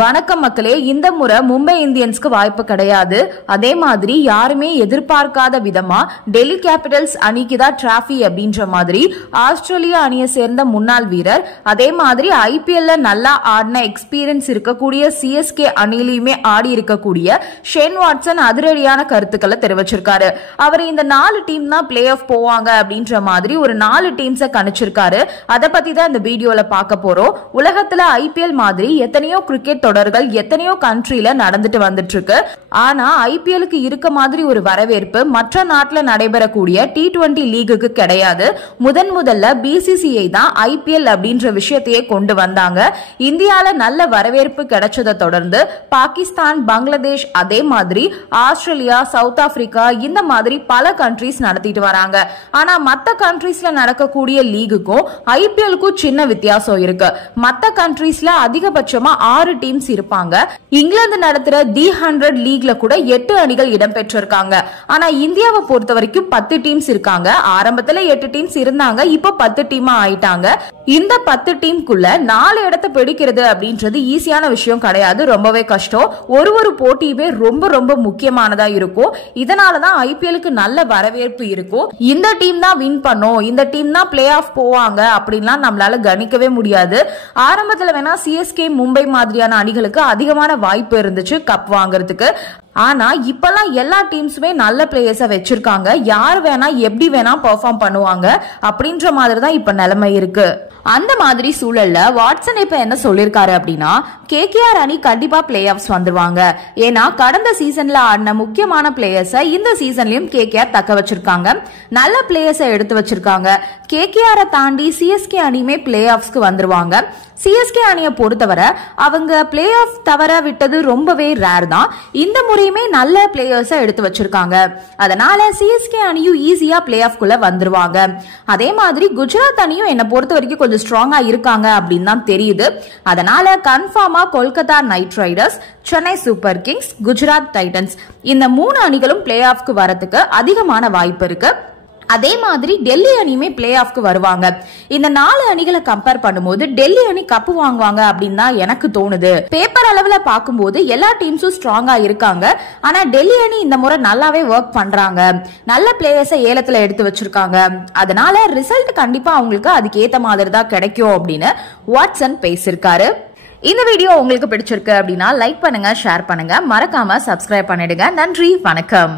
வணக்கம் மக்களே, இந்த முறை மும்பை இந்தியன்ஸ்க்கு வாய்ப்பு கிடையாது. அதே மாதிரி யாருமே எதிர்பார்க்காத விதமா டெல்லி கேபிட்டல்ஸ் அணிக்கு தான் டிராஃபி அப்படின்ற மாதிரி ஆஸ்திரேலியா அணியை சேர்ந்த முன்னாள் வீரர், அதே மாதிரி ஐபிஎல்ல நல்லா ஆடின எக்ஸ்பீரியன்ஸ் இருக்கக்கூடிய சிஎஸ்கே அணியிலுமே ஆடி இருக்கக்கூடிய ஷேன் வாட்சன் அதிரடியான கருத்துக்களை தெரிவிச்சிருக்காரு. அவர் இந்த 4 டீம் தான் பிளே ஆஃப் போவாங்க அப்படின்ற மாதிரி ஒரு 4 டீம்ஸை கணிச்சிருக்காரு. அதை பத்தி தான் இந்த வீடியோல பார்க்க போறோம். உலகத்துல ஐபிஎல் மாதிரி எத்தனையோ கிரிக்கெட் தொடர்கள் எத்தனையோ கண்ட்ரில நடந்துட்டு வந்துட்டு இருக்கு. ஆனா ஐபிஎலுக்கு இருக்க மாதிரி ஒரு வரவேற்பு மற்ற நாட்டுல நடைபெறக்கூடிய T20 லீகுக்கு கிடையாது. முதல்ல பிசிசிஐ தான் ஐபிஎல் அப்படின்ற விஷயத்தையே கொண்டு வந்தாங்க. இந்தியால நல்ல வரவேற்பு கிடைச்சதை தொடர்ந்து பாகிஸ்தான், பங்களாதேஷ், அதே மாதிரி ஆஸ்திரேலியா, சவுத் ஆப்பிரிக்கா இந்த மாதிரி பல கண்ட்ரிஸ் நடத்திட்டு வராங்க. ஆனா மத்த கண்ட்ரிஸ்ல நடக்கக்கூடிய லீகுக்கும் ஐபிஎலுக்கும் சின்ன வித்தியாசம் இருக்கு. மத்த கண்ட்ரிஸ்ல அதிகபட்சமா 6 டீம்ஸ் இருப்பாங்க. இங்கிலாந்து நடத்துற தி 100 லீக்ல கூட 8 அணிகள் இடம்பெற்றிருக்காங்க. ஆனா இந்தியாவை பொறுத்த வரைக்கும் 10 டீம்ஸ் இருக்காங்க. ஆரம்பத்துல 8 டீம்ஸ் இருந்தாங்க, இப்போ 10 டீமா ஆயிட்டாங்க. இந்த 10 டீமுக்குள்ள 4 இடத்தை பிடிக்கிறது அப்படின்றது ஈஸியான விஷயம் கிடையாது, ரொம்பவே கஷ்டம். ஒரு போட்டியுமே ரொம்ப முக்கியமானதா இருக்கும். இதனாலதான் ஐபிஎலுக்கு நல்ல வரவேற்பு இருக்கும். இந்த டீம் தான் வின் பண்ணும், இந்த டீம் தான் பிளே ஆஃப் போவாங்க அப்படின்லாம் நம்மளால கணிக்கவே முடியாது. ஆரம்பத்துல வேணா சிஎஸ்கே, மும்பை மாதிரியான அணிகளுக்கு அதிகமான வாய்ப்பு இருந்துச்சு கப் வாங்குறதுக்கு. ஆனா இப்பெல்லாம் எல்லா டீம்ஸுமே நல்ல பிளேயர்ஸை வச்சிருக்காங்க. யார் வேணா எப்படி வேணா பெர்ஃபார்ம் பண்ணுவாங்க அப்படின்ற மாதிரி தான் இப்ப நிலைமை இருக்கு. அந்த மாதிரி சூழல்ல வாட்சன் இப்ப என்ன சொல்லிருக்காரு அப்படின்னா, கேகேஆர் அணி கண்டிப்பா பிளே ஆஃப்ஸ் வந்துருவாங்க. ஏன்னா கடந்த சீசன்ல ஆடின முக்கியமான பிளேயர்ஸை இந்த சீசன்லயும் கேகேஆர் தக்க வச்சிருக்காங்க. நல்ல பிளேயர்ஸை எடுத்து வச்சிருக்காங்க. கேகேஆரை தாண்டி சிஎஸ்கே அணியுமே பிளே ஆஃப்ஸ்க்கு வந்துருவாங்க. சிஎஸ்கே அணியை பொறுத்தவரை அவங்க பிளே ஆஃப் தவற விட்டது ரொம்பவே ரேர் தான். இந்த முறையுமே நல்ல பிளேயர்ஸை எடுத்து வச்சிருக்காங்க. அதனால சிஎஸ்கே அணியும் ஈஸியா பிளே ஆஃப் குள்ள வந்துருவாங்க. அதே மாதிரி குஜராத் அணியும் என்ன பொறுத்த வரைக்கும் கொஞ்சம் ஸ்ட்ராங்கா இருக்காங்க அப்படின்னு தான் தெரியுது. அதனால கன்ஃபார்மா Kolkata night Riders, Chennai super Kings, Gujarat Titans இந்த 3 அணிகளும் பிளே ஆஃப்க்கு வரதுக்கு அதிகமான வாய்ப்பு இருக்கு. அதே மாதிரி டெல்லி அணியுமே பிளே ஆஃப்க்கு வருவாங்க. இந்த 4 அணிகளை கம்பேர் பண்ணும்போது டெல்லி அணி கப்பு வாங்குவாங்க அப்படின்னு தான் எனக்கு தோணுது. பேப்பர் அளவுல பார்க்கும்போது எல்லா டீம்ஸும் ஸ்ட்ராங்கா இருக்காங்க. ஆனா டெல்லி அணி இந்த முறை நல்லாவே ஒர்க் பண்றாங்க. நல்ல பிளேயர்ஸை ஏலத்துல எடுத்து வச்சிருக்காங்க. அதனால ரிசல்ட் கண்டிப்பா அவங்களுக்கு அதுக்கு ஏத்த மாதிரி தான் கிடைக்கும் அப்படின்னு வாட்சன் பேசியிருக்காரு. இந்த வீடியோ உங்களுக்கு பிடிச்சிருக்கு அப்படின்னா லைக் பண்ணுங்க, ஷேர் பண்ணுங்க, மறக்காம சப்ஸ்கிரைப் பண்ணிடுங்க. நன்றி, வணக்கம்.